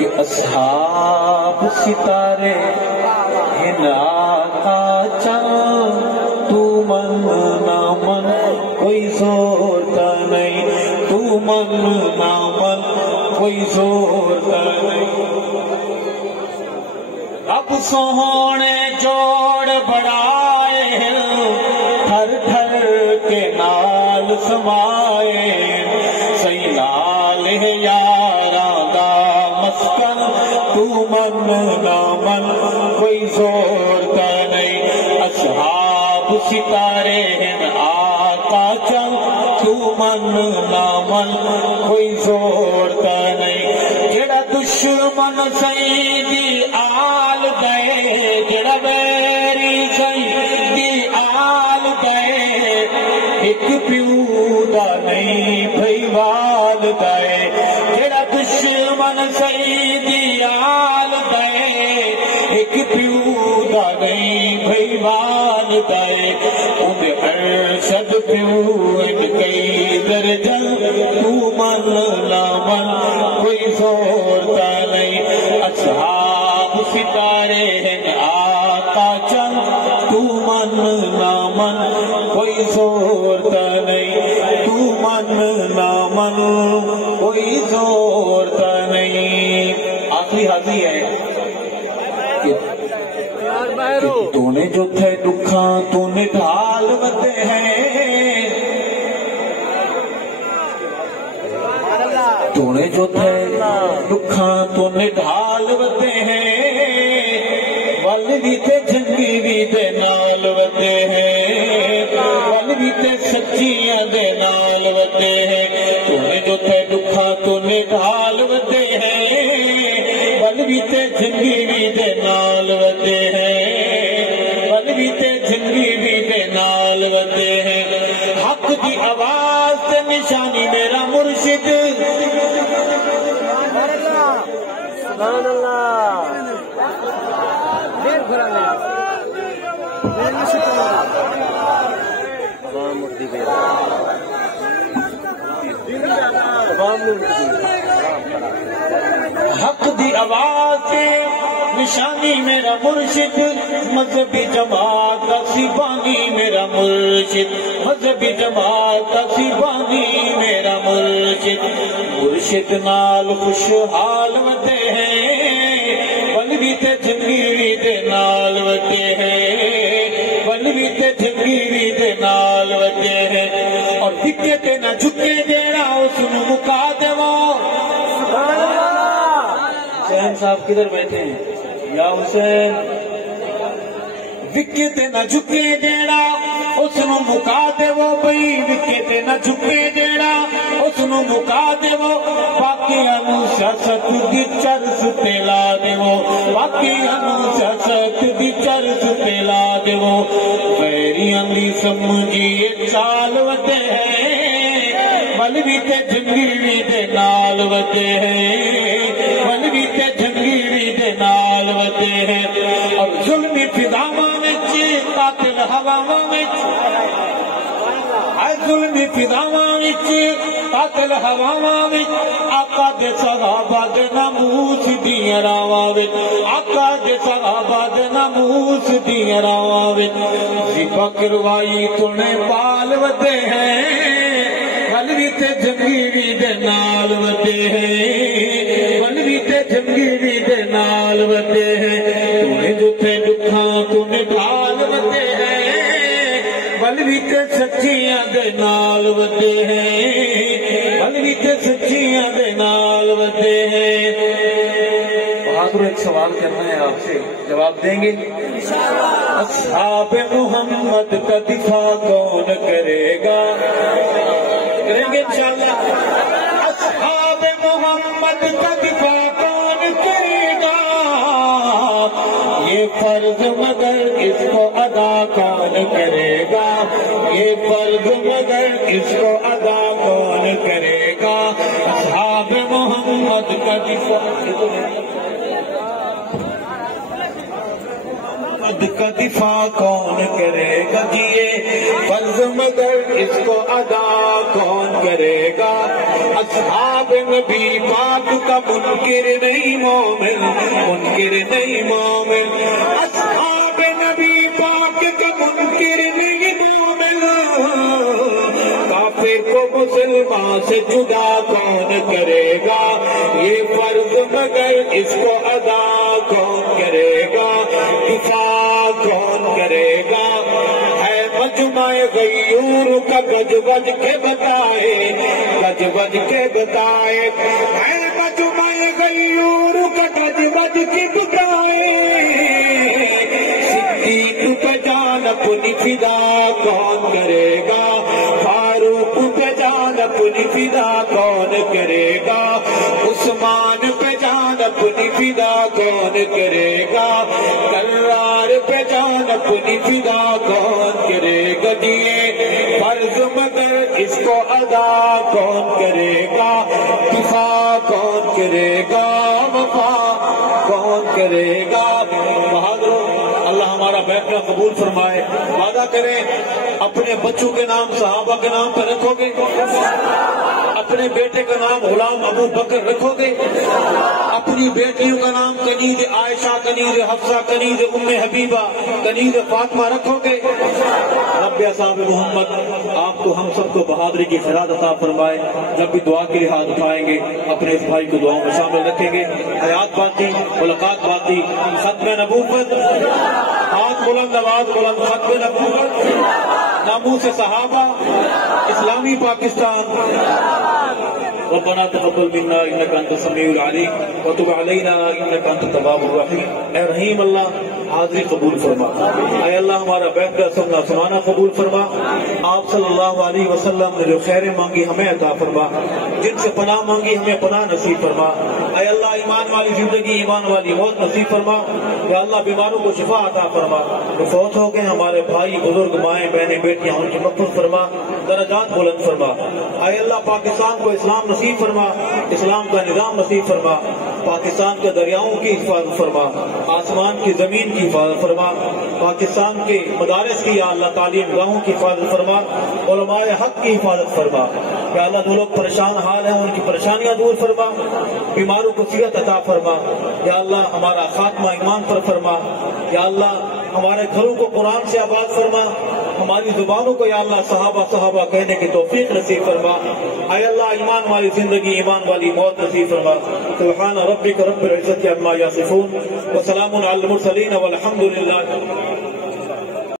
کہ اصحاب ستارے ہن آقا چند تو من نہ من کوئی زور تا نہیں تو من نہ من کوئی زور تا نہیں اب سوہنے جوڑ بڑھائے تھر تھر کے نال سمائے سی نال ہے یاراں دا مسکن تو من نہ من کوئی زور تا نہیں اصحاب ستارے ہیں آقا چند تو من نہ من کوئی زور تا نہیں جڑا دشمن سیدی آل گئے جڑا بیری سیدی آل گئے ایک پیو دا نہیں بھئی وال گئے جڑا دشمن سیدی آل گئے ایک پیو دا نہیں بھئی وال گئے ان ارشد پیو ان کئی درجہ تو من نہ من کوئی زور تا نہیں اصحاب ستارے ہیں آقا چند تو من نہ من کوئی زور تا نہیں تو من نہ من کوئی زور تا نہیں آخری حاضی ہے تو نے جو تھے دکھاں تو نے ڈھال ودے ہیں تو نے جو تھے دکھاں تو نے ڈھال ودے ہیں ول بھی تے جنگی بھی تے نال ودے ہیں ول بھی تے سچیاں دے نال ودے ہیں تو نے جو تھے دکھاں تو نے ڈھال ودے ہیں ول بھی تے جنگی بھی تے نال ودے ہیں ول بھی تے جنگی بھی تے نال ودے ہیں حق دی آواز تے نشانی میرا مرشد سبحان اللہ دیر گھرانے حق دی آواز نشانی میرا مرشد مذہبی جماعت کا سپاہی میرا مرشد مذہبی جماعت کا سپاہی میرا مرشد مرشد نال خوشحال ودے ہیں ولوی تے جنگیری دے نال ودے ہیں ولوی تے جنگیری دے نال ودے ہیں اور دکھے تے نہ جھکے دینا اس نو مکا دیو حسین صاحب کدھر بیٹھے ہیں یا حسین وکے تے نہ جھکے دینا اس نو مکا دیو بھئی وکے تے نہ جھکے دینا اس نو مکا دیو باقیاں نو سیاست دی چرس تے لا دیو باقیاں نو سیاست دی چرس تے لا دیو غیریاں دی سمجھیے چال ودے ہیں ولوی تے جنگیری دے نال ودے ہیں ولوی تے جنگیری دے نال ودے ہیں اور ظلمی فضاواں وچ قاتل ہواواں وچ ظلمی فضاواں وچ قاتل ہواواں وچ آقا دے صحابہ دے ناموس دیاں راواں وچ آقا دے صحابہ دے ناموس دیاں راواں وچ ذبح کروائی تو نے پال ودے ہیں ولوی تے جنگیری دے نال ودے ہیں ولوی تے جنگیری دے نال ودے ہیں تو نے جتھے دکھاں تو نے ڈھال ودے ہیں ولوی تے سچیاں دے نال ودے ہیں ولوی تے سچیاں دے نال ودے ہیں بہادر ایک سوال کرنا ہے آپ سے جواب دیں گے اصحاب محمد کا دفاع کون کرے گا کریں گے انشاءاللہ اصحاب محمد کا دفاع کون کرے گا یہ فرض مگر اس کو ادا کون کرے گا یہ فرض مگر اس کو ادا کون کرے گا اصحاب محمد کا دفاع خود کا دفاع کون کرے گا؟ یہ فرض مگر اس کو ادا کون کرے گا؟ اصحاب نبی پاک کا منکر نہیں مومن، منکر نہیں مومن، اصحاب نبی پاک کا منکر نہیں مومن، کافر کو مسلمان سے جدا کون کرے گا؟ یہ فرض مگر اس کو ادا کون کرے گا؟ دفاع کون کرے گا؟ ہے مجمع غیور کا گج بج کے بتائے، گج بج کے بتائے، ہے مجمع غیور کا گج بج کے بتائے، صدیق پہ جان اپنی فدا کون کرے گا؟ فاروق پہ جان اپنی فدا کون کرے گا؟ عثمان پہ جان اپنی فدا کون کرے گا؟ کرار پہ جان اپنی فدا کون کرے گا؟ دیے فرض مگر اس کو ادا کون کرے گا؟ دفاع کون کرے گا؟ وفا کون کرے گا؟ بہادر اللہ ہمارا بیٹھنا قبول فرمائے۔ وعدہ کریں اپنے بچوں کے نام صحابہ کے نام پر رکھو گے؟ اپنے بیٹے کا نام غلام ابو بکر رکھو گے؟ اپنی بیٹیوں کا نام کنیز عائشہ، کنیز حفصہ، کنیز ام حبیبہ، کنیز فاطمہ رکھو گے؟ رب اصحاب محمد آپ کو ہم سب کو بہادری کی خیرات عطا فرمائے۔ جب بھی دعا کے لیے ہاتھ اٹھائیں گے اپنے اس بھائی کو دعاؤں میں شامل رکھیں گے۔ حیات باقی، ملاقات باقی، ختم نبوت، ہاتھ بلند، آواز بلند، ختم نبوت، ناموس صحابہ، اسلامی پاکستان۔ ربنا تقبل منا انك انت السميع العليم وتب علينا انك انت التواب الرحيم۔ اے رحیم اللہ حاضری قبول فرما، اے اللہ ہمارا بیٹھ کر سننا سنانا قبول فرما۔ آپ صلی اللہ علیہ وسلم نے جو خیریں مانگی ہمیں عطا فرما، جن سے پناہ مانگی ہمیں پناہ نصیب فرما۔ اے اللہ ایمان والی زندگی، ایمان والی موت نصیب فرما۔ اے اللہ بیماروں کو شفا عطا فرما، جو فوت ہو گئے ہمارے بھائی بزرگ مائیں بہنیں بیٹیاں ان کی مغفرت فرما، درجات بلند فرما۔ اے اللہ پاکستان کو اسلام نصیب فرما، اسلام کا نظام نصیب فرما، پاکستان کے دریاؤں کی حفاظت فرما، آسمان کی زمین کی حفاظت فرما، پاکستان کے مدارس کی یا اللہ تعلیم گاہوں کی حفاظت فرما، علماء حق کی حفاظت فرما۔ یا اللہ جو لوگ پریشان حال ہیں ان کی پریشانیاں دور فرما، بیماروں کو صحت عطا فرما۔ یا اللہ ہمارا خاتمہ ایمان پر فرما۔ یا اللہ ہمارے گھروں کو قرآن سے آباد فرما، ہماری زبانوں کو یا اللہ صحابہ صحابہ کہنے کی توفیق نصیب فرما۔ اے اللہ ایمان والی زندگی، ایمان والی موت نصیب فرما۔ سبحان ربک رب العزت عما یصفون وسلام علی المرسلین والحمد للہ۔